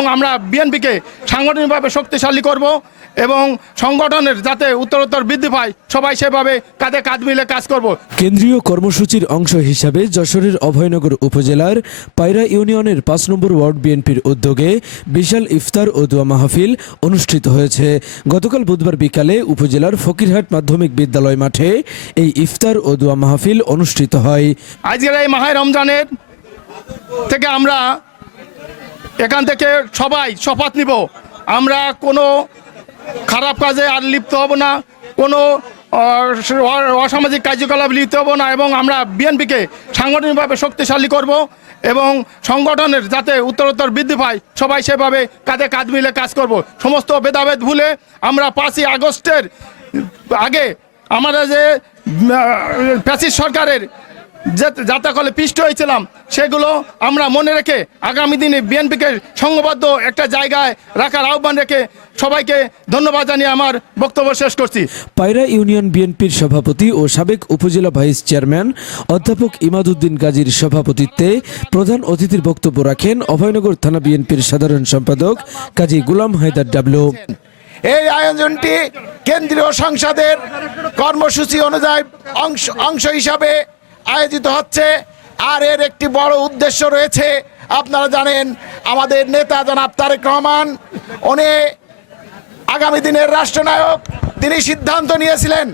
এবং আমরা বিএনপিকে সাংগঠনিকভাবে শক্তিশালী করব এবং সংগঠনের যাতে উত্তরোত্তর বৃদ্ধি পায় সবাই সেভাবে কাঁধে কাঁধ মিলে কাজ করব। কেন্দ্রীয় কর্মসূচির অংশ হিসাবে যশোরের অভয়নগর উপজেলার পায়রা ইউনিয়নের পাঁচ নম্বর ওয়ার্ড বিএনপির উদ্যোগে বিশাল ইফতার ও দোয়া মাহফিল অনুষ্ঠিত হয়েছে। গতকাল বুধবার বিকালে উপজেলার ফকিরহাট মাধ্যমিক বিদ্যালয় মাঠে এই ইফতার ও দোয়া মাহফিল অনুষ্ঠিত হয়। আজকের এই মাহে রমজানের থেকে আমরা এখান থেকে সবাই শপথ নিব। আমরা কোনো খারাপ কাজে আর লিপ্ত হব না, কোনো অসামাজিক কার্যকলাপ লিপ্ত হব না এবং আমরা বিএনপিকে সাংগঠনিকভাবে শক্তিশালী করব এবং সংগঠনের যাতে উত্তরোত্তর বৃদ্ধি পায়, সবাই সেভাবে কাঁধে কাঁধ মিলে কাজ করব। সমস্ত ভেদাভেদ ভুলে আমরা পাঁচই আগস্টের আগে আমরা যে প্যাসিস সরকারের যে যাতাকলে পিষ্ট হয়েছিলাম সেগুলো আমরা মনে রেখে আগামী দিনে বিএনপিকে সংঘবদ্ধ একটা জায়গায় রাখার আহ্বান রেখে সবাইকে ধন্যবাদ জানিয়ে আমার বক্তব্য শেষ করছি। পায়রা ইউনিয়ন বিএনপির সভাপতি ও সাবেক উপজেলা ভাইস চেয়ারম্যান অধ্যাপক ইমাদুদ্দিন গাজীর সভাপতিত্বে প্রধান অতিথির বক্তব্য রাখেন অভয়নগর থানা বিএনপির সাধারণ সম্পাদক কাজী গুলাম হায়দার ডাবলু। এই আয়োজনটি কেন্দ্রীয় সংসদের কর্মসূচি অনুযায়ী অংশ অংশ হিসাবে আয়োজিত হচ্ছে আর এর একটি বড় উদ্দেশ্য রয়েছে। আপনারা জানেন, আমাদের নেতা জনাব তারেক রহমান, উনি আগামী দিনের রাষ্ট্রনায়ক, তিনি সিদ্ধান্ত নিয়েছিলেন,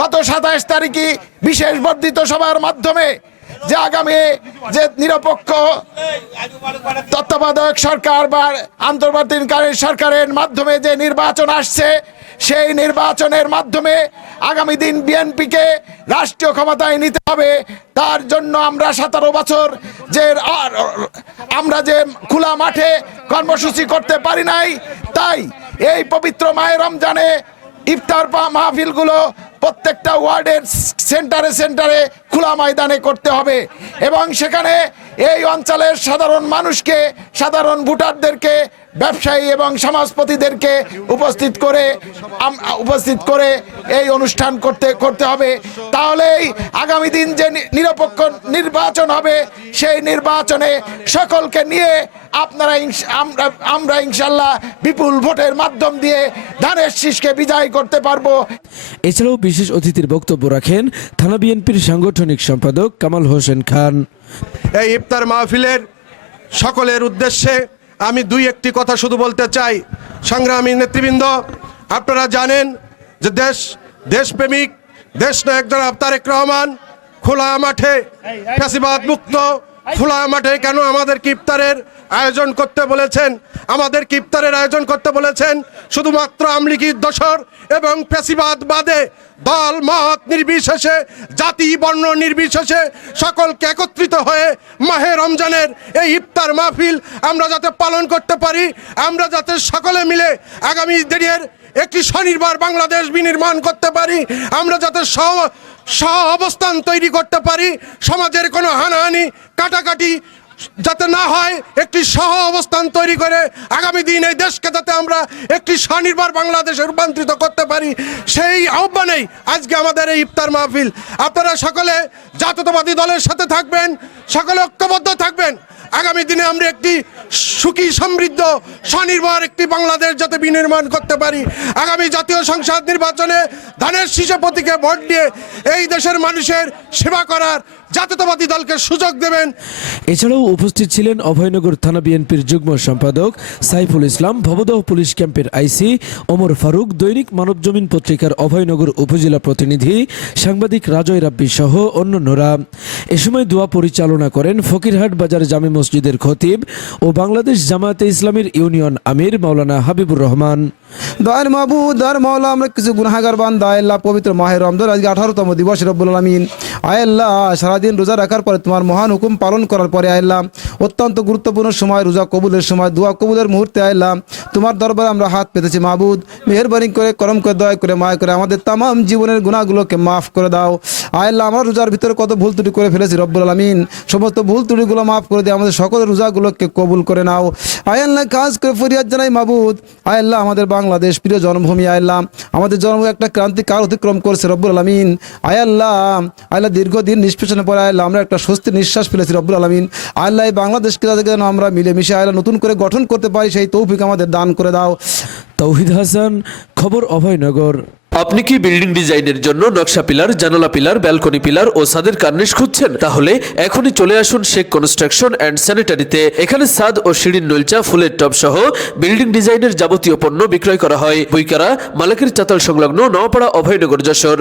গত সাতাশ তারিখে বিশেষ বর্ধিত সভার মাধ্যমে যে আগামী যে নিরপেক্ষ তত্ত্বাবধায়ক সরকার বা আন্তর্বর্তীকালীন সরকারের মাধ্যমে যে নির্বাচন আসছে, সেই নির্বাচনের মাধ্যমে আগামী দিন বিএনপিকে রাষ্ট্রীয় ক্ষমতায় নিতে হবে। তার জন্য আমরা সতেরো বছর যে আমরা যে খোলা মাঠে কর্মসূচি করতে পারি নাই, তাই এই পবিত্র মায়ের রমজানে ইফতার পা মাহফিলগুলো প্রত্যেকটা ওয়ার্ডের সেন্টারে সেন্টারে খোলা ময়দানে করতে হবে। এবং সেখানে এই অঞ্চলের সাধারণ মানুষকে, সাধারণ ভোটারদেরকে ব্যবসায়ী এবং সমাজপতিদেরকে উপস্থিত করে উপস্থিত করে এই অনুষ্ঠান করতে করতে হবে। তাহলেই আগামী দিন যে নি- নিরপেক্ষ নির্বাচন হবে সেই নির্বাচনে সকলকে নিয়ে আপনারা আমরা আমরা ইনশাল্লাহ বিপুল ভোটের মাধ্যম দিয়ে ধানের শীষকে বিজয় করতে পারব। এছাড়াও বিশেষ অতিথির বক্তব্য রাখেন থানা বিএনপির সাংগঠনিক সম্পাদক কামাল হোসেন খান। এই ইফতার মাহফিলের সকলের উদ্দেশ্যে আমি দুই একটি কথা শুধু বলতে চাই সংগ্রামী নেতৃবৃন্দ আপনারা জানেন যে দেশ দেশপ্রেমিক দেশ নায়ক জনাব তারেক রহমান খোলা মাঠে ফ্যাসিবাদ মুক্ত খোলা মাঠে কেন আমাদের ইফতারের আয়োজন করতে বলেছেন, আমাদের ইফতারের আয়োজন করতে বলেছেন, শুধুমাত্র আমলিগির দশর এবং ফ্যাসিবাদ বাদে দল, মত নির্বিশেষে, জাতি, বর্ণ নির্বিশেষে সকলকে একত্রিত হয়ে মাহে রমজানের এই ইফতার মাহফিল আমরা যাতে পালন করতে পারি, আমরা যাতে সকলে মিলে আগামী দিনের একটি স্বনির্ভর বাংলাদেশ বিনির্মাণ করতে পারি, আমরা যাতে সহ অবস্থান তৈরি করতে পারি, সমাজের কোনো হানাহানি, কাটাকাটি যাতে না হয় একটি সহ অবস্থান তৈরি করে আগামী দিন এই দেশকে যাতে আমরা একটি স্বনির্ভর বাংলাদেশে রূপান্তরিত করতে পারি, সেই আহ্বানেই আজকে আমাদের এই ইফতার মাহফিল। আপনারা সকলে জাতীয়তাবাদী দলের সাথে থাকবেন, সকলে ঐক্যবদ্ধ থাকবেন। আগামী দিনে আমরা একটি সুখী, সমৃদ্ধ, স্বনির্ভর একটি বাংলাদেশ যাতে বিনির্মাণ করতে পারি। আগামী জাতীয় সংসদ নির্বাচনে ধানের শীষে প্রতীকে ভোট দিয়ে এই দেশের মানুষের সেবা করার জাতীয়তাবাদী দলকে সুযোগ দেবেন। এছাড়াও উপস্থিত ছিলেন অভয়নগর থানা বিএনপির যুগ্ম সম্পাদক সাইফুল ইসলাম ভবদহ পুলিশ ক্যাম্পের আইসি ওমর ফারুক দৈনিক মানবজমিন পত্রিকার অভয়নগর উপজেলা প্রতিনিধি সাংবাদিক রাজয় রাব্বি সহ অন্যান্যরা। এ সময় দোয়া পরিচালনা করেন ফকিরহাট বাজার জামে মসজিদের খতিব ও বাংলাদেশ জামায়াতে ইসলামের ইউনিয়ন আমির মাওলানা হাবিবুর রহমান। দয়ার মাহবুব দয়ার মাওলা আমরা কিছু গুনাহাগার বান্দা আল্লাহ পবিত্র মাহের রমজান আজকে আঠারোতম দিবস রব্বুল আলমিন। আল্লাহ সারাদিন রোজা রাখার পরে তোমার মহান হুকুম পালন করার পরে আল্লাহ অত্যন্ত গুরুত্বপূর্ণ সময়, রোজা কবুলের সময়, দোয়া কবুলের মুহূর্তে আল্লাহ তোমার দরবারে আমরা হাত পেতেছি মাহবুদ মেহরবানি করে, করম করে, দয়া করে, মায়া করে আমাদের তাম জীবনের গুণাগুলোকে মাফ করে দাও। আল্লাহ আমার রোজার ভিতরে কত ভুল ত্রুটি করে ফেলেছি, রব্বুল আলমিন। সমস্ত ভুল ত্রুটিগুলো মাফ করে দিয়ে আমাদের সকলের রোজাগুলোকে কবুল করে নাও। আয়াল্লাহ কাজ করে ফরিয়াদ জানাই মাহবুদ আয়াল্লাহ আমাদের বাংলাদেশ প্রিয় জন্মভূমি আয়াল্লাহ আমাদের জন্ম একটা ক্রান্তিকাল অতিক্রম করছে, রব্বুল আলমিন। আয়াল্লাহ আয়াল্লাহ দীর্ঘদিন নিষ্পেষণে পরে আল্লাহ আমরা একটা স্বস্তি নিঃশ্বাস ফেলেছি রব্বুল আলমিন। আল্লাহ বাংলাদেশকে যাতে যেন আমরা মিলেমিশে আল্লাহ নতুন করে গঠন করতে পারি সেই তৌফিক আমাদের দান করে দাও। তৌহিদ হাসান খবর অভয়নগর। আপনি কি বিল্ডিং ডিজাইনের জন্য নকশা পিলার জানালা পিলার ব্যালকনি পিলার ও ছাদের কার্নিশ খুঁজছেন? তাহলে এখনই চলে আসুন শেখ কনস্ট্রাকশন অ্যান্ড স্যানিটারিতে। এখানে ছাদ ও সিঁড়ির নলচা ফুলের টব সহ বিল্ডিং ডিজাইনের যাবতীয় পণ্য বিক্রয় করা হয়। বইকারা মালিকের চাতাল সংলগ্ন নওপাড়া অভয়নগর যশোর।